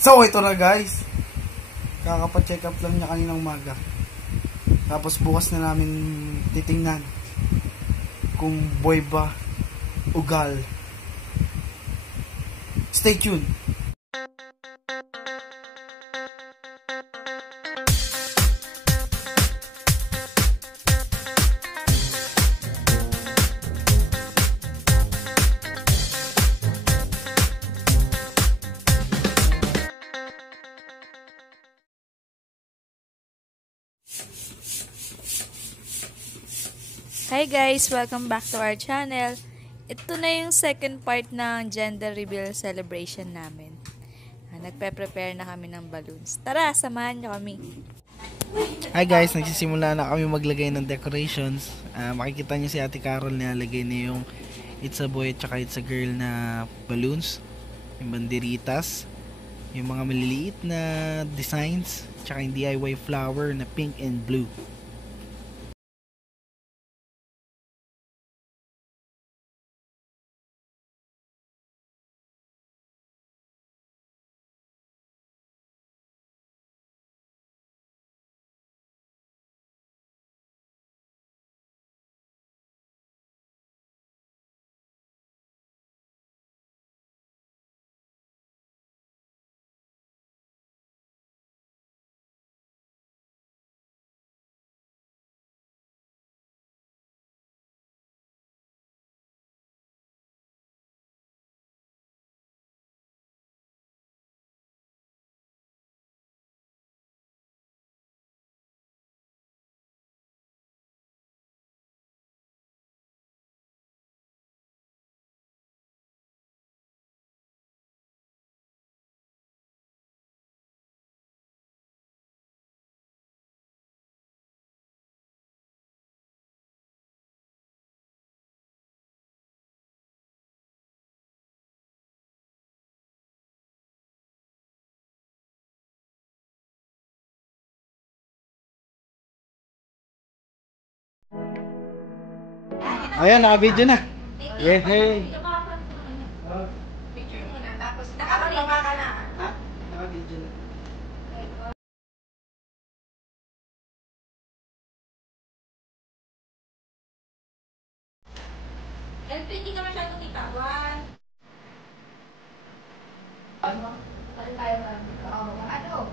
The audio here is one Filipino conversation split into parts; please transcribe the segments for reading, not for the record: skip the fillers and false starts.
So, ito na guys. Kakapacheck up lang niya kaninang umaga. Tapos bukas na namin titingnan kung boy ba o gal. Stay tuned. Hi guys! Welcome back to our channel. Ito na yung second part ng gender reveal celebration namin. Nagpe-prepare na kami ng balloons. Tara, samahan nyo kami. Hi guys, nagsisimula na kami maglagay ng decorations. Makikita nyo si Ate Carol na nalagay na yung It's a Boy at saka It's a Girl na balloons. Yung banderitas. Yung mga maliliit na designs. Tsaka yung DIY flower na pink and blue. Ayan, naka-video na. Yeah, hey. Picture muna, tapos nakakalawa ka na. Ha? Naka-video na. Hindi ka masyadong kitawan. Ano tayo ba? Ano?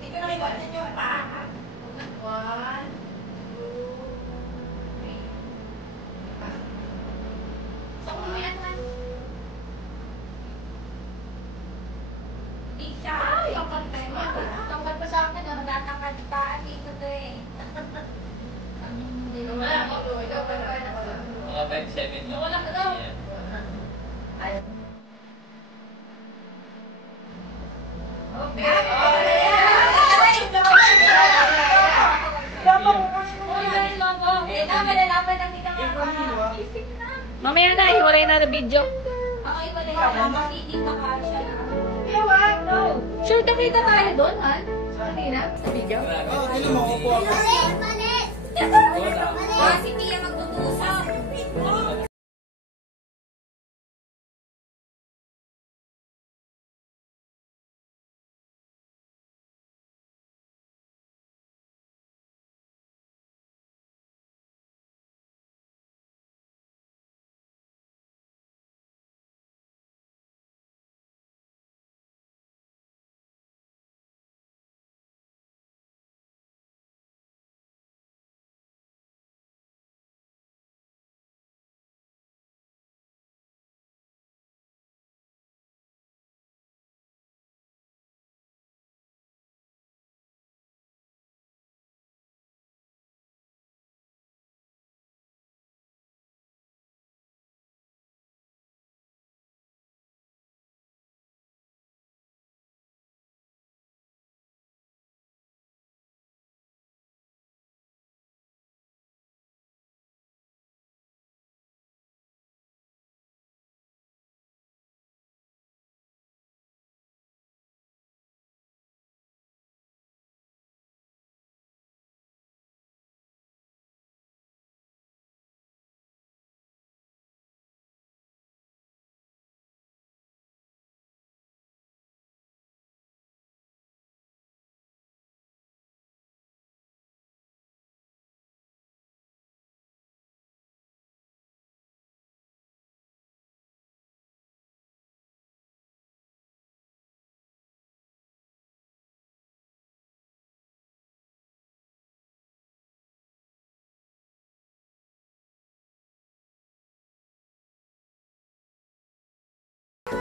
Hindi ko nakiwanan yung paa. 1, 2, 3. So, kung may atman. Di siya. Ay, ang pantay mo. Tangkad pa sa akin. Natatangkad pa. Dito to eh. Wala ko. Ikaw pa na. Mga 5-7 na. Wala ka daw. Ayaw. Okay. Mamaya na, hiwalay na video. Sure, nakita tayo doon, Han? Kanina? Sa video? Ano mo ko po ako? Si Tia magtutusap.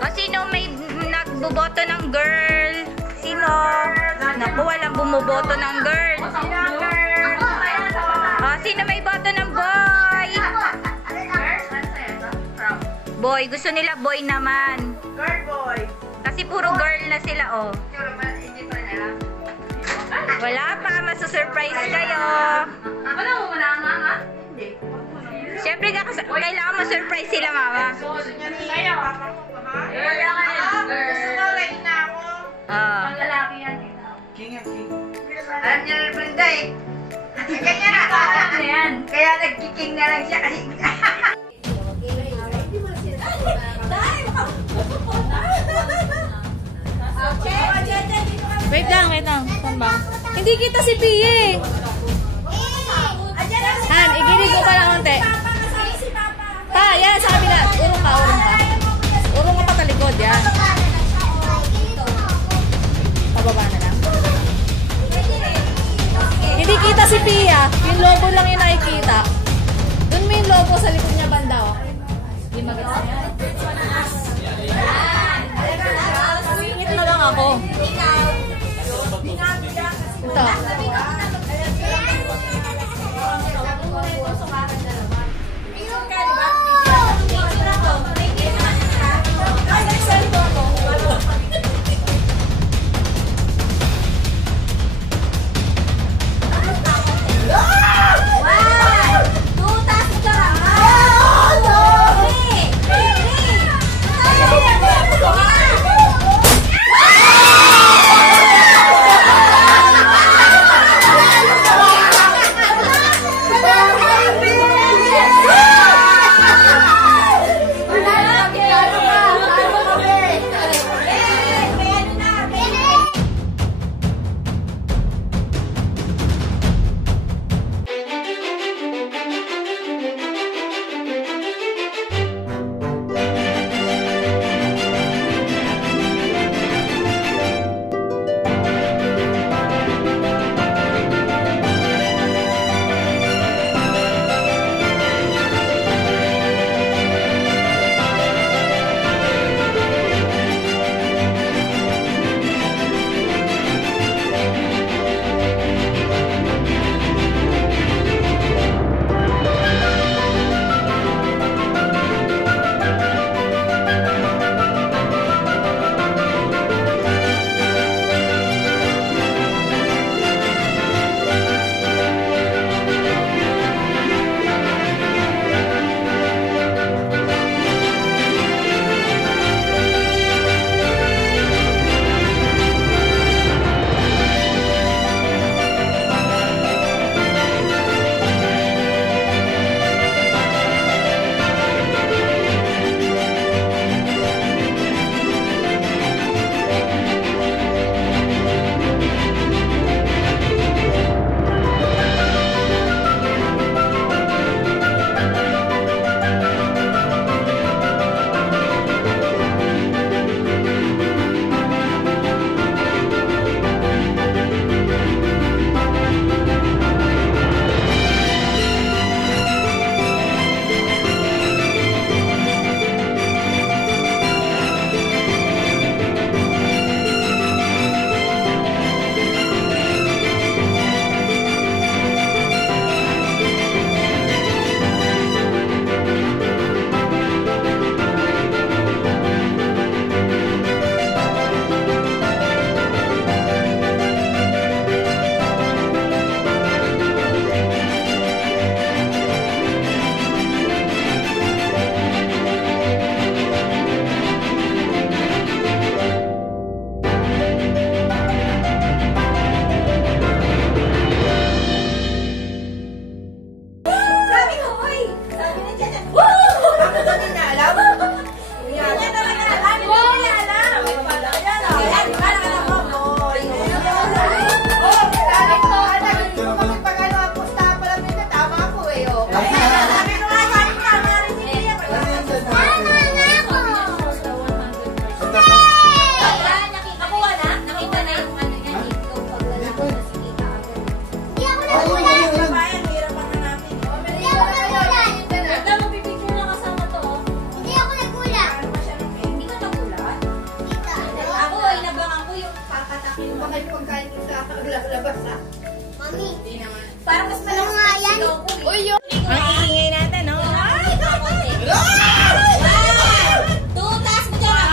O sino may nagboboto ng girl? Sino? Naku, walang bumuboto ng girl. O, sino may boto ng boy? Boy, gusto nila boy naman. Girl boy. Kasi puro girl na sila, oh. Wala pa, masusurprise kayo. Wala mo wala nga ha? Hindi. Siyempre, kailangan ma-surprise sila, mama. Sa'yo. Wala ka yan. Gusto mo rin na ako. Ah. Ang lalaki yan. King at king. Alam niya na Brenda eh. Ganyan na. Ano yan? Kaya nagkiking na lang siya kasi. Wait lang. Saan ba? Hindi kita si Pia eh. Han, igilig ko pa lang konti. Pa, yan sa kabila. Urong ka. Urong ka pa talikod, yan. Pababa na lang. Hindi kita si Pia. Yung logo lang yung nakikita. Doon mo yung logo sa likod niya banda, oh. Hindi maganda yan. Singit na lang ako. Ito. Parang mas malaki nga yan. Uy, yun. Ang iingay natin, no? Ay, two, taas mo dyan.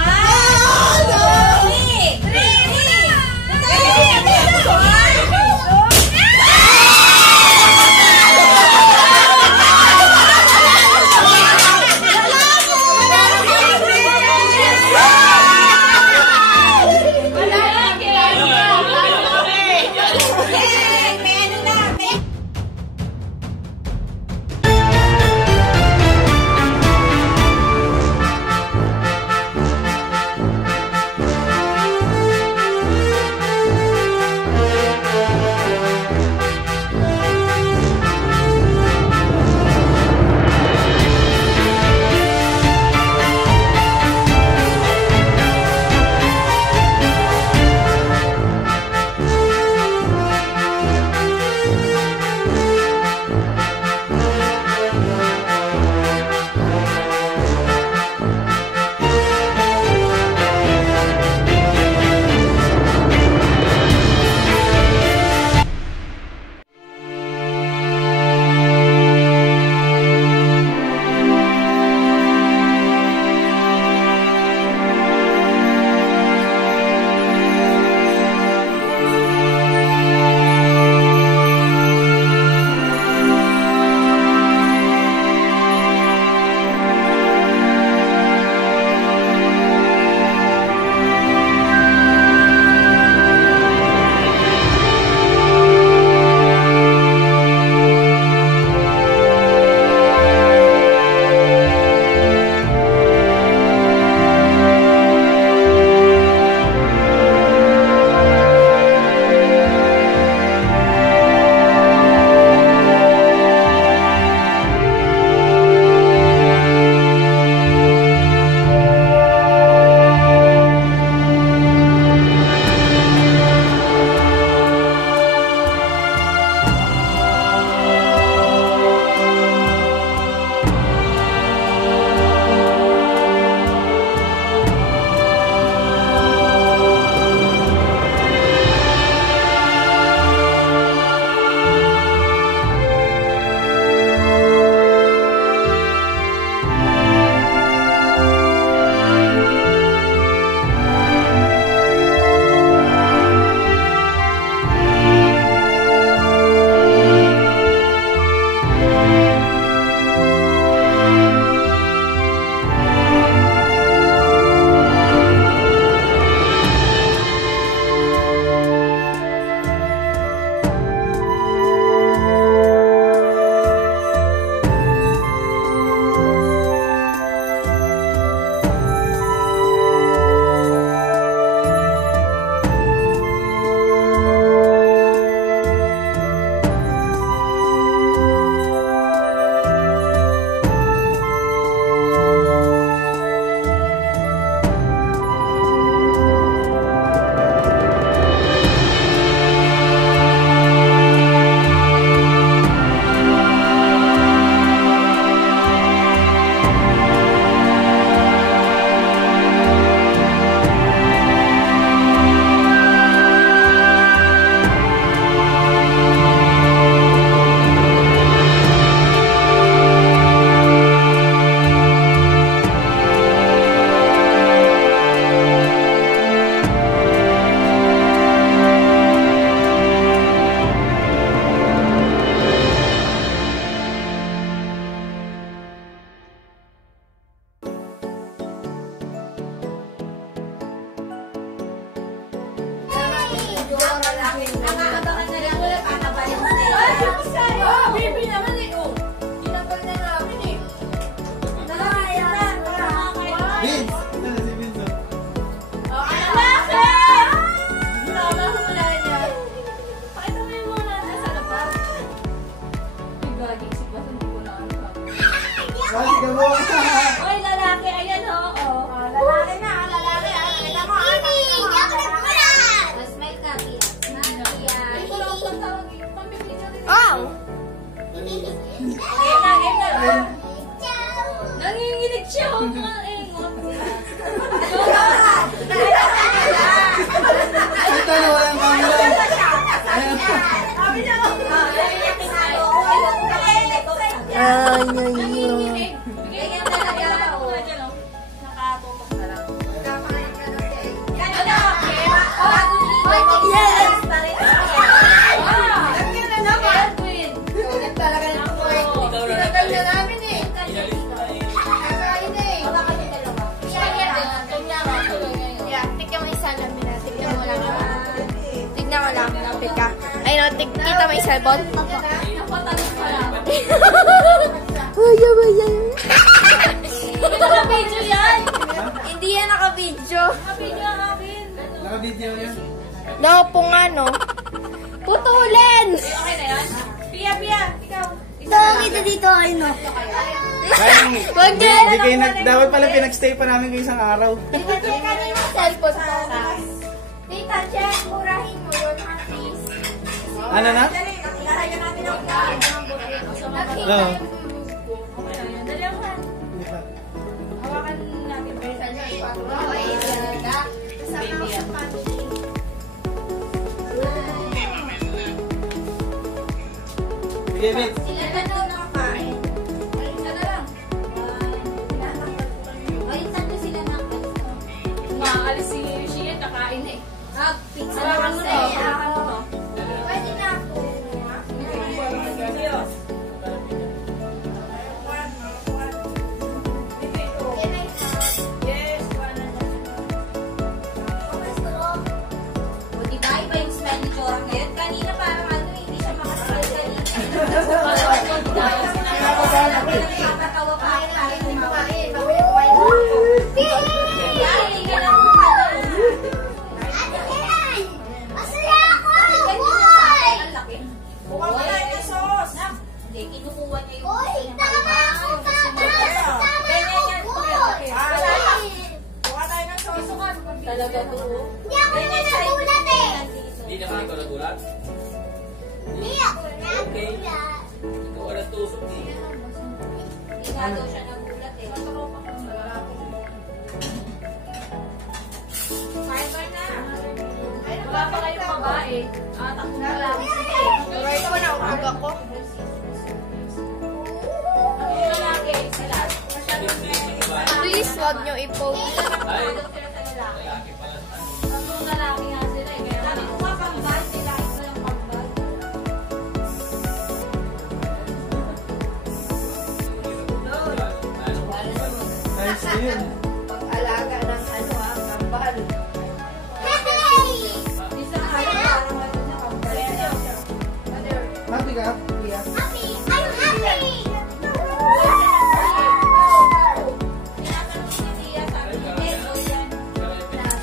no? Kita mo yung cellphone? Hindi naka-video yan! Hindi yan naka-video. Naka-video yan. No, po nga, no? Putulin! Okay na yan? Pia, ikaw. Kita dito, ay no. Wag Hindi kayo dapat pala pinag-stay pa namin kayo isang araw. Cellphone ko. Tita, check, murahin mo yun, please. Ano na? No. Hawakan natin. Sige, Bit. Sila na daw nakakain. Sila na lang. Ay, tatlo sila nakakain. Makakalis si Shia, kakain eh. Pizza Hawakan mo to. Hawakan mo to. Pwede na ako. Buti tayo ba yung smell ni Chora ngayon? Kanina parang ano, hindi siya makasal kanina. Nakakatawa pa ako tayo kumain. Masaya ako! Boy! Ang laki. Wala yung sauce. Hindi, kinukuha niya yung boy! Tama ako! Tama ako! Buka tayo ng sauce. Talaga to. Hindi ako naman nagulat eh! Hindi naman ikaw nagulat. Hindi ako nagulat. Ikaw walang tusok eh. Hindi nga daw siya nagulat eh. Fiber na. Wala pa kayong babae. Takbo na lang. Ito ko na umaga ko. Ang lalaki, sila. Please, wag niyo i-post. Ay, Lalaki pala. Ang mga lalaki nga sila eh. Kaya Sabi ko nga pambal, sila ko lang pambal. Nice na yun. Pag-alaga ng ano ha, kambal. Happy ka? Kuya?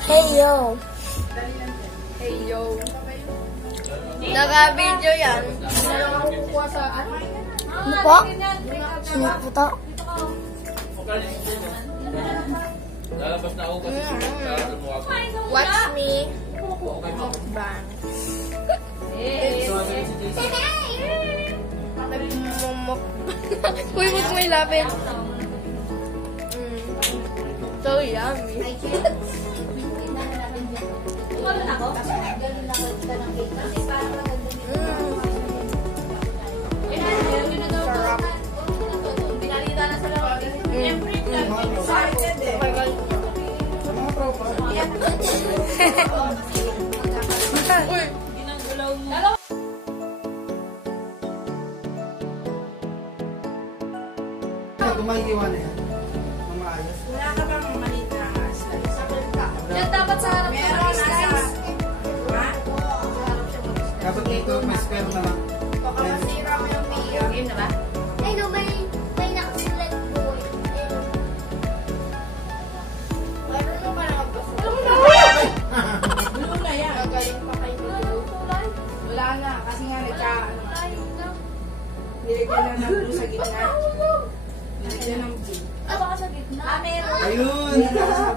Hey yo. Naka-video yan. Ano po? Sino po to? lalabas na ako kasi mukha ko. Watch me. Okay mo. Bang. Sumabi si Jason. Uy, wag mo ilapit. So yummy. Tumalon ako. Sarap. Pinalita na sa lawag. Excited eh. Sa mga tropa. Ginanggulaw mo. Gumagiwa na yan. Ang maayos. Wala ka bang maliit na slice? Yan dapat sa harap Meron ng na guys. Ha? Dapat dito may spare na lang. Baka masira mo yung Mia. Game na ba? Ay no, may nakasulat po. Marunong ka na magpasa. Blue na yan. Gagaling pa kayo. Wala na. Kasi nga nilagyan na ng blue sa gitna. Nilagyan ng blue. Baka sa gitna. Meron. Ayun!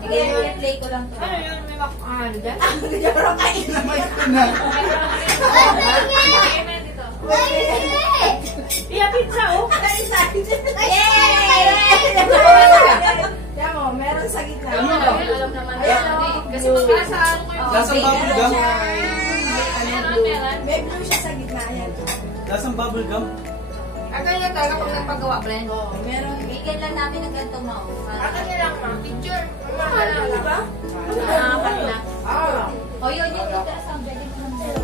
Sige, play ko lang to. Ano yun? May ano dyan? Joke kayo naman. Ito na. Game na dito. Pia pizza oh. Yan mo, meron sa gitna. Alam naman yan. Kasi magkasaan ko yung Lasang bubble gum. meron. May blue siya sa gitna. Yan. Lasang bubble gum. Akala talaga pag nagpagawa, Bren. Oo, meron. Bigyan lang namin ng ganito mo. Akin na lang ma. Picture. Di ba? Nakakal na. Ah. O yun yung dito sa pwede mo naman.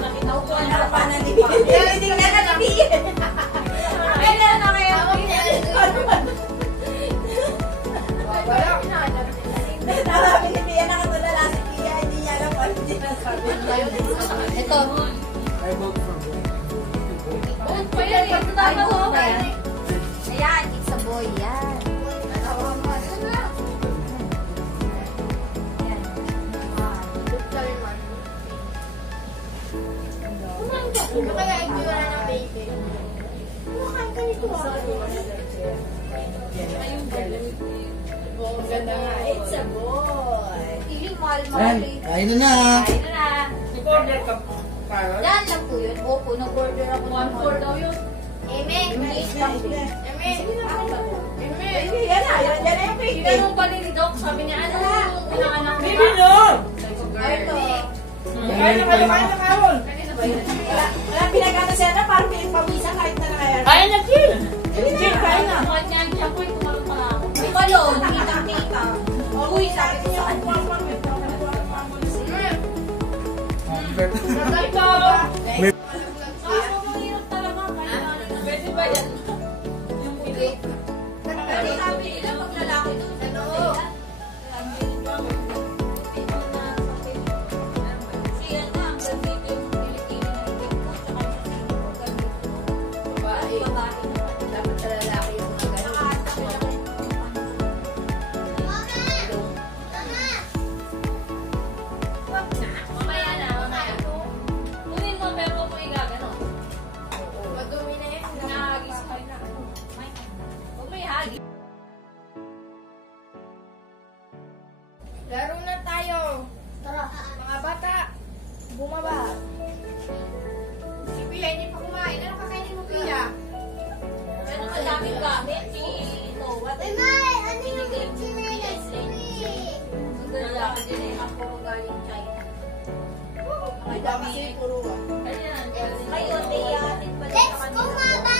Nakita ko na pa na ni Bia. Hindi na na ni Bia. Ay, na kayo. Wala. Narami ni Bia nakatulala si Bia. Hindi niya alam kung ano sinasabi. Ito. I vote for boy. Vote pa yan eh. Ay, vote pa yan. Ayan, it's a boy. Yan. Kaya ito wala ng baby. Kumakain ka nito. Ganda nga. It's a boy. Yung mahal-mahal. Ayan, kain na na. Kain na na. Nag-order ka, Carol? Yan lang po yun. Opo, nag-order ako. 1-4 daw yun. Eme, maliit lang po. Eme. Yan na yung baby. Ganun pa ni Doc, sabi niya, ano na, pinanganak mo Baby, ba? no! Ito. Kain na kayo, Carol. Wala pinagana siya na parang pinagpawisan kahit na nakaya. Kaya na, Jill! Jill, kain na. Mga niyan, siya po yung tumalong pa ako. Di ba yun? Kitang-kita. Uy, sabi ko sa kanya. May- Kaso, mahirap talaga. Pwede ba yan? Yung bigay. Pero sabi nila, pag lalaki doon, ano? Siya na, ang ganda yung Pilipino ng TikTok, tsaka yung TikTok, ganito. Babae naman. Dapat sa lalaki yung mga ganun. Mamaya na, mamaya. Kunin mo, pero huwag mo igagano. Madumi na yan. Nahagis ko na. Huwag mo ihagis. Laro na tayo. Tara, mga bata. Bumaba. Si Pia, hindi pa kumain. Ano kakainin mo, Pia? Pero madaming gamit. Si Noah. Ano yung chinelas? Ang lalaki din eh. Ako galing China. Ang dami kasi puro. Ayan. Ngayon, may yatin pa din sa kanila.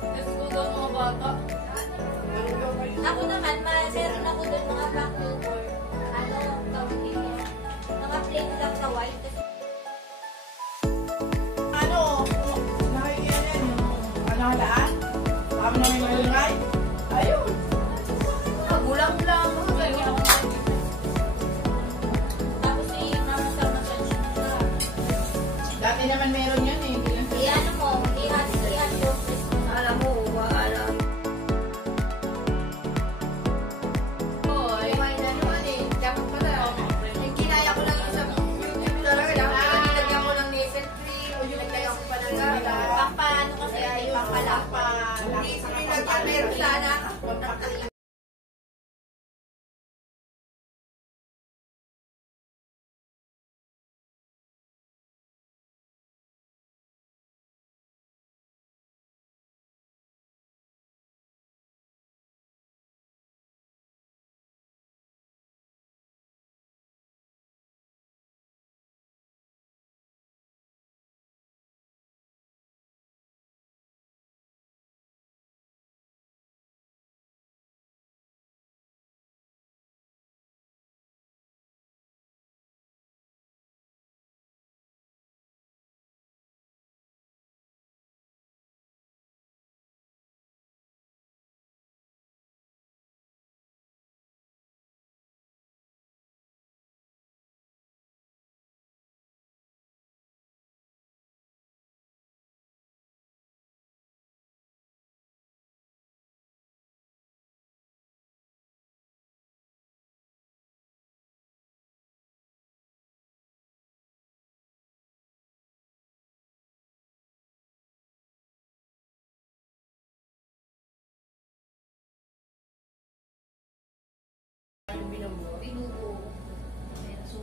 Let's go daw mga bata. Ako naman, meron ako doon mga black yogurt. Ano, tawag nila. Mga plain lang na white. Ano? Nakikita yan yung ano halaan? Kami na may malungay? Ayun. Gulang-gulang ako. Ganyan ako. Tapos yung namasal na siya. Dati naman meron yan eh. Iyan mo, iyan yung Alam mo, wala. boy. Kumain na naman eh. Dapat pala. Yung kinaya ko lang sa YouTube talaga. Dapat nilagyan ko ng nasal cream. O yung nilagyan ko pa ng gala. Pampano kasi may pampalapa. Hindi, nilagyan meron sana.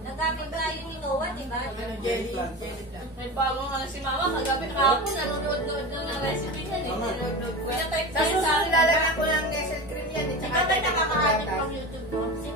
Nagamit ka yung Inoa, di ba? Jelly. May bagong ano si Mama, kagabi kahapon, nanonood-nood na ng recipe niya. Pinatype Tapos niya sa akin. nilalagyan ko ng nasal cream yan. Di ba may nakakahanap ng YouTube ko? Si